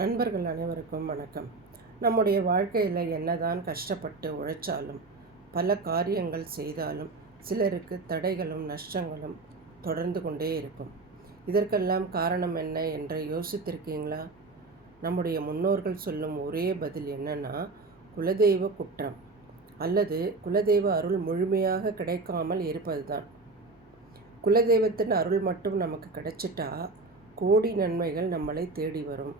நண்பர்கள் அனைவருக்கும் வணக்கம். நம்முடைய வாழ்க்கையில் என்னதான் கஷ்டப்பட்டு உழைச்சாலும் பல காரியங்கள் செய்தாலும் சிலருக்கு தடைகளும் நஷ்டங்களும் தொடர்ந்து கொண்டே இருக்கும். இதற்கெல்லாம் காரணம் என்ன என்று யோசித்திருக்கீங்களா? நம்முடைய முன்னோர்கள் சொல்லும் ஒரே பதில் என்னன்னா, குலதெய்வ குற்றம் அல்லது குலதெய்வ அருள் முழுமையாக கிடைக்காமல் இருப்பதுதான். குலதெய்வத்தின் அருள் மட்டும் நமக்கு கிடைச்சிட்டா கோடி நன்மைகள் நம்மளை தேடி வரும்.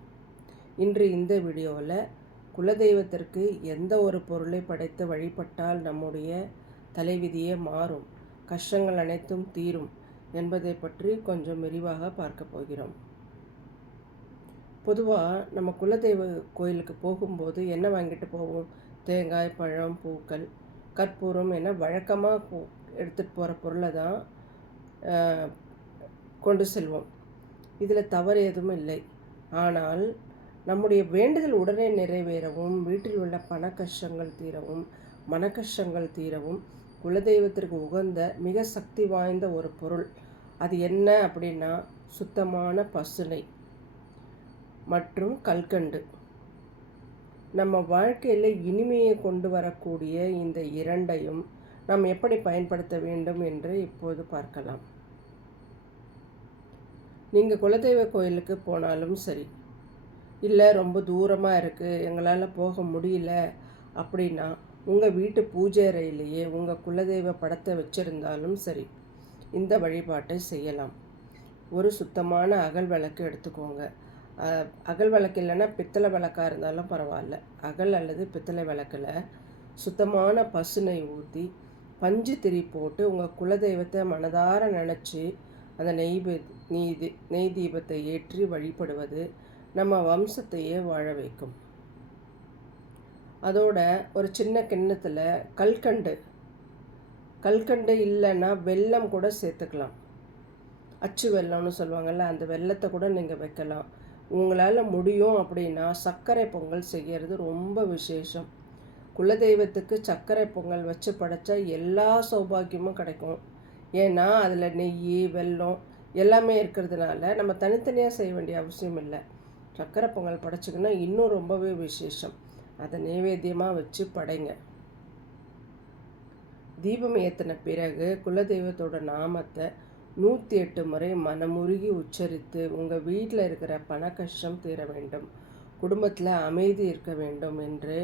இன்று இந்த வீடியோவில் குலதெய்வத்திற்கு எந்த ஒரு பொருளை படைத்து வழிபட்டால் நம்முடைய தலைவிதியே மாறும், கஷ்டங்கள் அனைத்தும் தீரும் என்பதை பற்றி கொஞ்சம் விரிவாக பார்க்க போகிறோம். பொதுவாக நம்ம குலதெய்வ கோயிலுக்கு போகும்போது என்ன வாங்கிட்டு போவோம்? தேங்காய், பழம், பூக்கள், கற்பூரம் என வழக்கமாக எடுத்துகிட்டு போகிற பொருளை தான் கொண்டு செல்வோம். இதில் தவறு எதுவும் இல்லை. ஆனால் நம்முடைய வேண்டுதல் உடனே நிறைவேறவும், வீட்டில் உள்ள பண கஷ்டங்கள் தீரவும், மன கஷ்டங்கள் தீரவும் குலதெய்வத்திற்கு உகந்த மிக சக்தி வாய்ந்த ஒரு பொருள். அது என்ன அப்படின்னா, சுத்தமான பசுனை மற்றும் கல்கண்டு. நம்ம வாழ்க்கையில் இனிமையை கொண்டு வரக்கூடிய இந்த இரண்டையும் நாம் எப்படி பயன்படுத்த வேண்டும் என்று இப்போது பார்க்கலாம். நீங்கள் குலதெய்வ கோயிலுக்கு போனாலும் சரி, இல்லை ரொம்ப தூரமாக இருக்குது, எங்களால் போக முடியல அப்படின்னா உங்கள் வீட்டு பூஜை அறையிலேயே உங்கள் குலதெய்வ படத்தை வச்சுருந்தாலும் சரி, இந்த வழிபாட்டை செய்யலாம். ஒரு சுத்தமான அகல் விளக்கு எடுத்துக்கோங்க. அகல் விளக்கு இல்லைன்னா பித்தளை விளக்காக இருந்தாலும் பரவாயில்ல. அகல் அல்லது பித்தளை விளக்கில் சுத்தமான பசுனை ஊற்றி பஞ்சு திரி போட்டு உங்கள் குலதெய்வத்தை மனதார நினச்சி அந்த நெய் தீபத்தை ஏற்றி வழிபடுவது நம்ம வம்சத்தையே வாழ வைக்கும். அதோட ஒரு சின்ன கிண்ணத்தில் கல்கண்டு இல்லைன்னா வெல்லம் கூட சேர்த்துக்கலாம். அச்சு வெல்லம்னு சொல்லுவாங்கள்ல, அந்த வெல்லத்தை கூட நீங்கள் வைக்கலாம். உங்களால் முடியும் அப்படின்னா சர்க்கரை பொங்கல் செய்கிறது ரொம்ப விசேஷம். குலதெய்வத்துக்கு சர்க்கரை பொங்கல் வச்சு படைச்சா எல்லா சௌபாகியமும் கிடைக்கும். ஏன்னா அதில் நெய், வெல்லம் எல்லாமே இருக்கிறதுனால நம்ம தனித்தனியாக செய்ய வேண்டிய அவசியம் இல்லை. சக்கரை பொங்கல் படைச்சிங்கன்னா இன்னும் ரொம்பவே விசேஷம். அதை நைவேத்தியமாக வச்சு படைங்க. தீபம் ஏற்றின பிறகு குலதெய்வத்தோட நாமத்தை 108 முறை மனமுருகி உச்சரித்து உங்கள் வீட்டில் இருக்கிற பண கஷ்டம் தீர வேண்டும், குடும்பத்தில் அமைதி இருக்க வேண்டும் என்று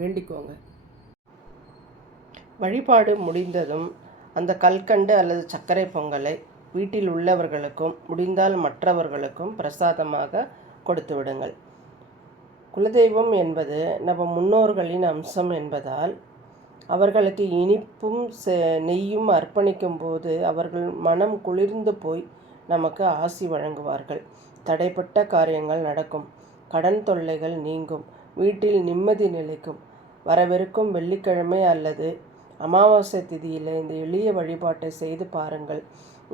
வேண்டிக்கோங்க. வழிபாடு முடிந்ததும் அந்த கல்கண்டு அல்லது சர்க்கரை பொங்கலை வீட்டில் உள்ளவர்களுக்கும் முடிந்தால் மற்றவர்களுக்கும் பிரசாதமாக கொடுத்து விடுங்கள். குலதெய்வம் என்பது நம்ம முன்னோர்களின் அம்சம் என்பதால் அவர்களுக்கு இனிப்பும் நெய்யும் அர்ப்பணிக்கும் போது அவர்கள் மனம் குளிர்ந்து போய் நமக்கு ஆசி வழங்குவார்கள். தடைப்பட்ட காரியங்கள் நடக்கும், கடன் தொல்லைகள் நீங்கும், வீட்டில் நிம்மதி நிலைக்கும். வரவிருக்கும் வெள்ளிக்கிழமை அல்லது அமாவாசை திதியில் இந்த எளிய வழிபாட்டை செய்து பாருங்கள்.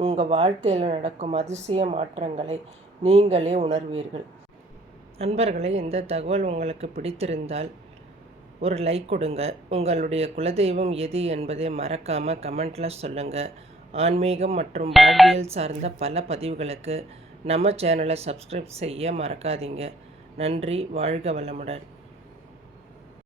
உங்கள் வாழ்க்கையில் நடக்கும் அதிசய மாற்றங்களை நீங்களே உணர்வீர்கள். நண்பர்களே, இந்த தகவல் உங்களுக்கு பிடித்திருந்தால் ஒரு லைக் கொடுங்க. உங்களுடைய குலதெய்வம் எது என்பதை மறக்காமல் கமெண்ட்டில் சொல்லுங்கள். ஆன்மீகம் மற்றும் வாழ்வியல் சார்ந்த பல பதிவுகளுக்கு நம்ம சேனலை சப்ஸ்கிரைப் செய்ய மறக்காதீங்க. நன்றி. வாழ்க வளமுடன்.